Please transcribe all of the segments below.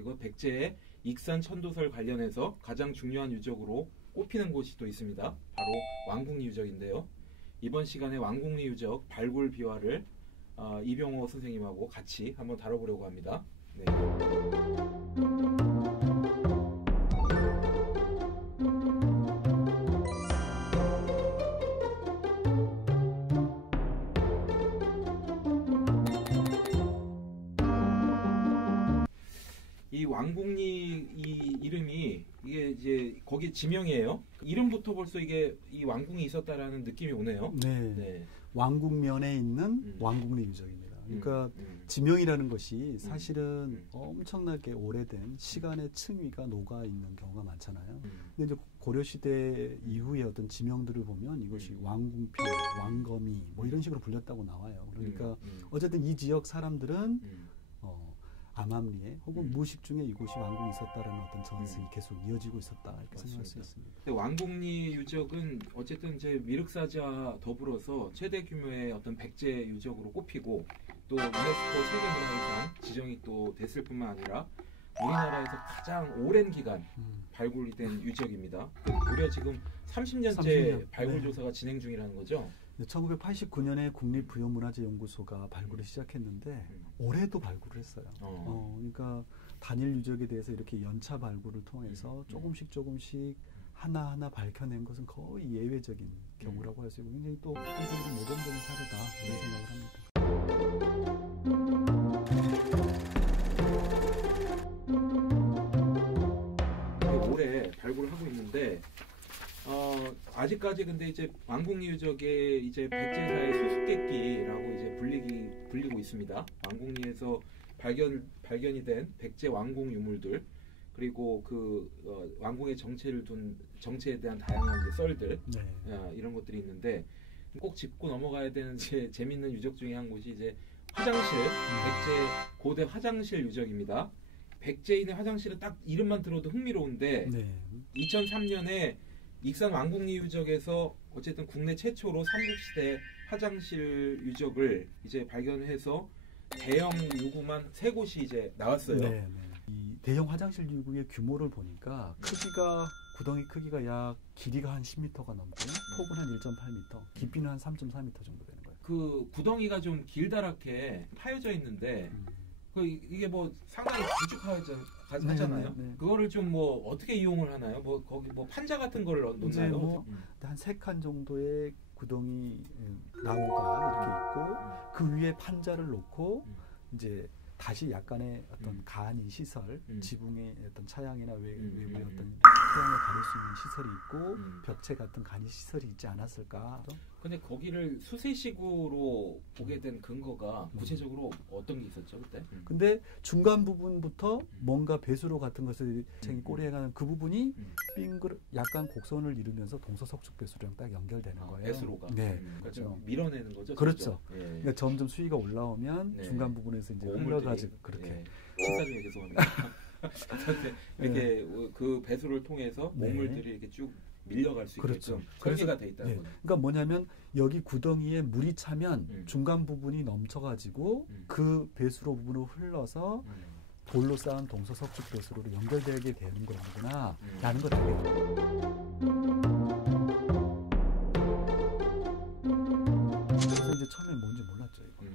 그리고 백제의 익산 천도설 관련해서 가장 중요한 유적으로 꼽히는 곳이 또 있습니다. 바로 왕궁리 유적인데요. 이번 시간에 왕궁리 유적 발굴 비화를 이병호 선생님하고 같이 한번 다뤄보려고 합니다. 네. 이 왕궁리 이 이름이 이게 이제 거기 지명이에요. 이름부터 벌써 이게 이 왕궁이 있었다라는 느낌이 오네요. 네. 네. 왕궁면에 있는 왕궁리 유적입니다. 그러니까 지명이라는 것이 사실은 엄청나게 오래된 시간의 층위가 녹아 있는 경우가 많잖아요. 근데 이제 고려 시대 이후의 어떤 지명들을 보면 이것이 왕궁표, 왕거미 뭐 이런 식으로 불렸다고 나와요. 그러니까 어쨌든 이 지역 사람들은 암암리에 혹은 무식 중에 이곳이 왕궁이 있었다라는 어떤 전설이 계속 이어지고 있었다 이렇게 생각할 수 있습니다. 왕궁리 유적은 어쨌든 이제 미륵사지와 더불어서 최대 규모의 어떤 백제 유적으로 꼽히고 또 유네스코 세계문화유산 지정이 또 됐을 뿐만 아니라 우리나라에서 가장 오랜 기간 발굴이 된 유적입니다. 무려 지금 30년째 30년. 발굴 조사가 진행 중이라는 거죠. 1989년에 국립부여문화재연구소가 발굴을 시작했는데 올해도 발굴을 했어요. 그러니까 단일 유적에 대해서 이렇게 연차 발굴을 통해서 조금씩 하나하나 밝혀낸 것은 거의 예외적인 경우라고 할 수 있고 굉장히 또 한국의 모범적인 사례다 이런 생각을 합니다. 올해 발굴을 하고 있는데 아직까지 근데 이제 왕궁리 유적의 이제 백제사의 수수께끼라고 이제 불리고 있습니다. 왕궁리에서 발견이 된 백제 왕궁 유물들 그리고 왕궁의 정체에 대한 다양한 이제 썰들 이런 것들이 있는데 꼭 짚고 넘어가야 되는 이제 재밌는 유적 중에 한 곳이 이제 화장실 백제 고대 화장실 유적입니다. 백제인의 화장실은 딱 이름만 들어도 흥미로운데 2003년에 익산 왕궁리 유적에서 어쨌든 국내 최초로 삼국시대 화장실 유적을 이제 발견해서 대형 유구만 3곳이 이제 나왔어요. 이 대형 화장실 유구의 규모를 보니까 구덩이 크기가 약 길이가 한 10m가 넘고 폭은 한 1.8m, 깊이는 한 3.4m 정도 되는 거예요. 그 구덩이가 좀 길다랗게 파여져 있는데 이게 뭐 상당히 길쭉하잖아요. 그거를 좀 뭐 어떻게 이용을 하나요? 뭐 거기 뭐 판자 같은 걸 놓나요? 한 3칸 정도의 구덩이 나무가 이렇게 있고 그 위에 판자를 놓고 이제 다시 약간의 어떤 간이 시설, 지붕의 어떤 차양이나 외부의 어떤 태양을 가릴 수 있는 시설이 있고 벽체 같은 간이 시설이 있지 않았을까? 근데 거기를 수세식으로 보게 된 근거가 구체적으로 어떤 게 있었죠 그때? 근데 중간 부분부터 뭔가 배수로 같은 것을 챙이 꼬리에 가는 그 부분이 약간 곡선을 이루면서 동서석축 배수로랑 딱 연결되는 거예요. 배수로가. 그러니까 좀 밀어내는 거죠. 그렇죠. 그러니까 점점 수위가 올라오면 중간 부분에서 이제 흘러가지고 그렇게. 식사 중에 죄송합니다. 이렇게 그 배수를 통해서 몸물들이 이렇게 쭉 밀려갈 수 있게끔 설계가 돼 있다는 거죠. 그러니까 뭐냐면 여기 구덩이에 물이 차면 중간 부분이 넘쳐가지고 그 배수로 부분으로 흘러서 돌로 쌓은 동서석축 배수로로 연결되게 되는 거구나 라는 걸 알게 돼요. 그래서 이제 처음에 뭔지 몰랐죠. 이거.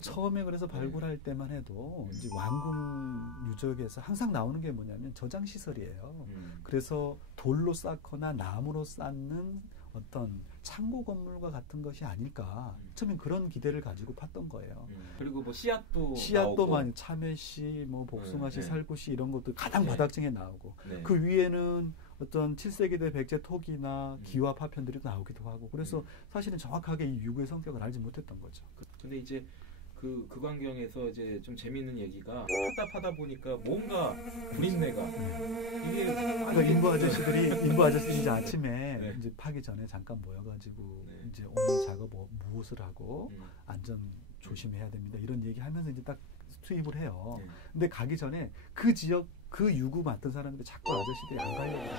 처음에 그래서 발굴할 때만 해도 이제 왕궁 유적에서 항상 나오는 게 뭐냐면 저장 시설이에요. 그래서 돌로 쌓거나 나무로 쌓는 어떤 창고 건물과 같은 것이 아닐까. 처음엔 그런 기대를 가지고 팠던 거예요. 그리고 뭐 씨앗도 많이 참외씨, 뭐 복숭아씨, 살구씨 이런 것도 가장 바닥층에 나오고 그 위에는 어떤 7세기대 백제 토기나 기와 파편들이 나오기도 하고 그래서 사실은 정확하게 이 유구의 성격을 알지 못했던 거죠. 근데 이제 그 광경에서 이제 좀 재미있는 얘기가 하다 보니까 뭔가 구린내가 이게 인부 아저씨들이 이제 아침에 이제 파기 전에 잠깐 모여가지고 이제 오늘 작업 무엇을 하고 안전 조심해야 됩니다 이런 얘기하면서 이제 딱 투입을 해요. 근데 가기 전에 그 지역 그 유구 맡은 사람들이 자꾸 아저씨들이 안 가려고 해요.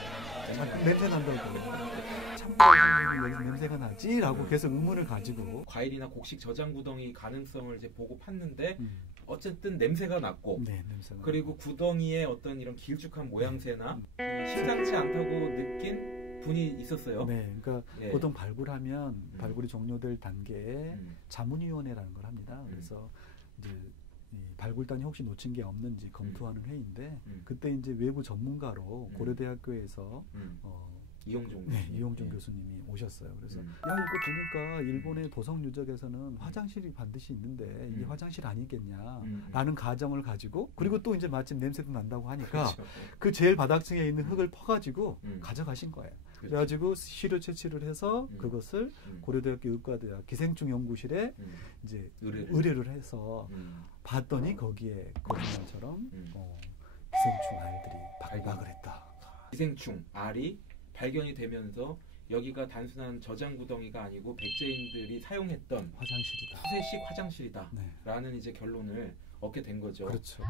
자꾸 냄새 난다고. 참고로 여기 냄새가 나지라고 계속 의문을 가지고 과일이나 곡식 저장 구덩이 가능성을 이제 보고 팠는데 어쨌든 냄새가 났고 냄새가 그리고 나고. 구덩이에 어떤 이런 길쭉한 모양새나 심상치 않다고 느낀 분이 있었어요. 네, 그러니까 보통 발굴하면 발굴이 종료될 단계에 자문위원회라는 걸 합니다. 그래서 이제 이 발굴단이 혹시 놓친 게 없는지 검토하는 회의인데 그때 이제 외부 전문가로 고려대학교에서 이용종 교수님이 오셨어요. 그래서 야 이거 보니까 일본의 도성 유적에서는 화장실이 반드시 있는데 이게 화장실 아니겠냐라는 가정을 가지고 그리고 또 이제 마침 냄새도 난다고 하니까 그렇죠. 그 제일 바닥층에 있는 흙을 퍼가지고 가져가신 거예요. 그래가지고 시료 채취를 해서 그것을 고려대학교 의과대학 기생충 연구실에 이제 의뢰를 해서 봤더니 거기에 거짓말처럼 기생충 알들이 박박을 했다. 기생충 알이 발견이 되면서 여기가 단순한 저장 구덩이가 아니고 백제인들이 사용했던 화장실이다. 수세식 화장실이다. 라는 이제 결론을 얻게 된 거죠. 그렇죠.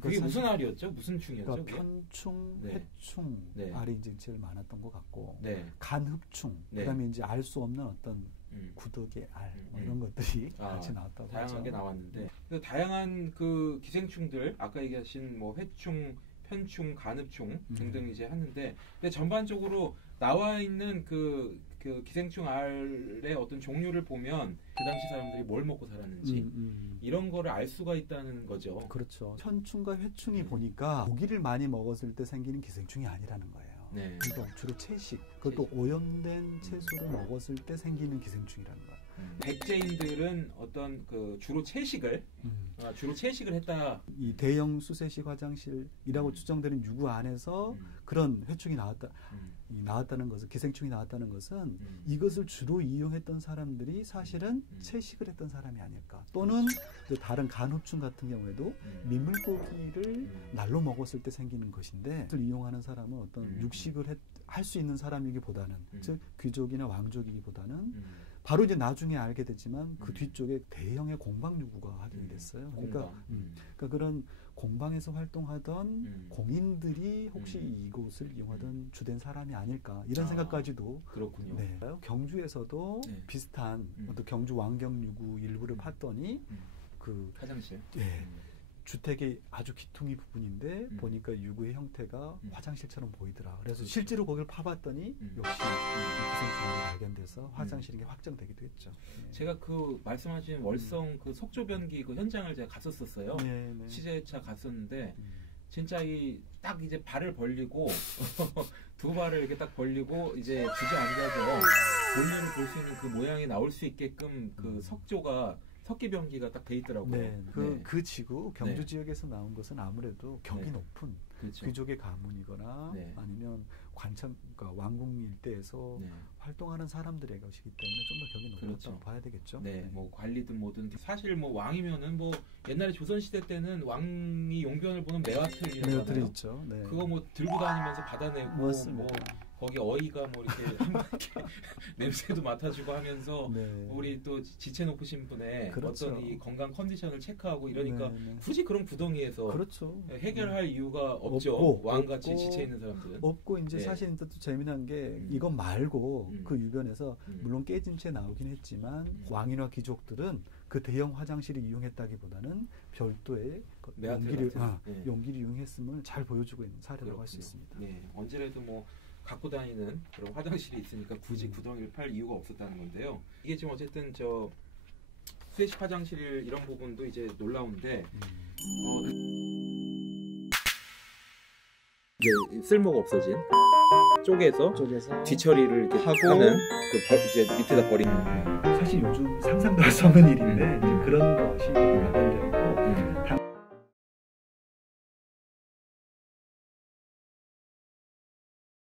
그게 무슨 알이었죠? 무슨 충이었죠? 그러니까 편충, 회충 알이 이제 제일 많았던 것 같고 간흡충, 그다음에 이제 알 수 없는 어떤 구더기 알 이런 것들이 같이 나왔다고 다양하게 나왔는데 그래서 다양한 그 기생충들 아까 얘기하신 뭐 회충, 편충, 간흡충 등등 이제 하는데 근데 전반적으로 나와 있는 그 기생충 알의 어떤 종류를 보면 그 당시 사람들이 뭘 먹고 살았는지 이런 거를 알 수가 있다는 거죠. 그렇죠. 편충과 회충이 보니까 고기를 많이 먹었을 때 생기는 기생충이 아니라는 거예요. 그러니까 주로 채식, 그것도 오염된 채소를 먹었을 때 생기는 기생충이라는 거예요. 백제인들은 어떤 그 주로 채식을 했다. 이 대형 수세식 화장실이라고 추정되는 유구 안에서 그런 회충이 나왔다는 것은 기생충이 나왔다는 것은 이것을 주로 이용했던 사람들이 사실은 채식을 했던 사람이 아닐까. 또는 다른 간흡충 같은 경우에도 민물고기를 날로 먹었을 때 생기는 것인데 그것을 이용하는 사람은 어떤 육식을 할 수 있는 사람이기보다는 즉 귀족이나 왕족이기보다는 바로 이제 나중에 알게 됐지만 그 뒤쪽에 대형의 공방 유구가 확인이 됐어요. 그러니까 그런 공방에서 활동하던 공인들이 혹시 이곳을 이용하던 주된 사람이 아닐까 이런 생각까지도 그렇군요. 경주에서도 비슷한 어떤 경주 왕경 유구 일부를 팠더니 그 화장실. 주택의 아주 기퉁이 부분인데 보니까 유구의 형태가 화장실처럼 보이더라. 그래서 실제로 거기를 파봤더니 역시 기생충이 발견돼서 화장실인 게 확정되기도 했죠. 제가 그 말씀하신 월성 그 석조변기 그 현장을 제가 갔었어요. 취재차 갔었는데 진짜 딱 이제 발을 벌리고 두 발을 이렇게 딱 벌리고 이제 주저앉아서 본인을 볼 수 있는 그 모양이 나올 수 있게끔 그 석기변기가 딱 돼 있더라고요. 그 지구 경주 지역에서 나온 것은 아무래도 격이 높은 귀족의 가문이거나 아니면 그러니까 왕궁 일대에서 활동하는 사람들의 것이기 때문에 좀 더 격이 높았다고 봐야 되겠죠. 뭐 관리든 뭐든 사실 뭐 왕이면은 뭐 옛날에 조선 시대 때는 왕이 용변을 보는 매화틀이라고 있죠. 그거 뭐 들고 다니면서 받아내고 뭐 거기 어이가 뭐 이렇게 냄새도 맡아주고 하면서 우리 또 지체 높으신 분의 어떤 이 건강 컨디션을 체크하고 이러니까 굳이 그런 구덩이에서 해결할 이유가 없죠. 왕같이 지체 있는 사람들은 없고 이제 사실 또 재미난 게 이것 말고 그 유변에서 물론 깨진 채 나오긴 했지만 왕이나 귀족들은 그 대형 화장실을 이용했다기보다는 별도의 용기를 이용했음을 잘 보여주고 있는 사례라고 할 수 있습니다. 언제라도 뭐 갖고 다니는 그런 화장실이 있으니까 굳이 구덩이를 팔 이유가 없었다는 건데요. 이게 지금 어쨌든 저 수세식 화장실 이런 부분도 이제 놀라운데 이제 쓸모가 없어진 쪼개서 뒤처리를 이렇게 하는 이제 밑에다 버리는 사실 요즘 상상도 할 수 없는 일인데 이제 그런 것이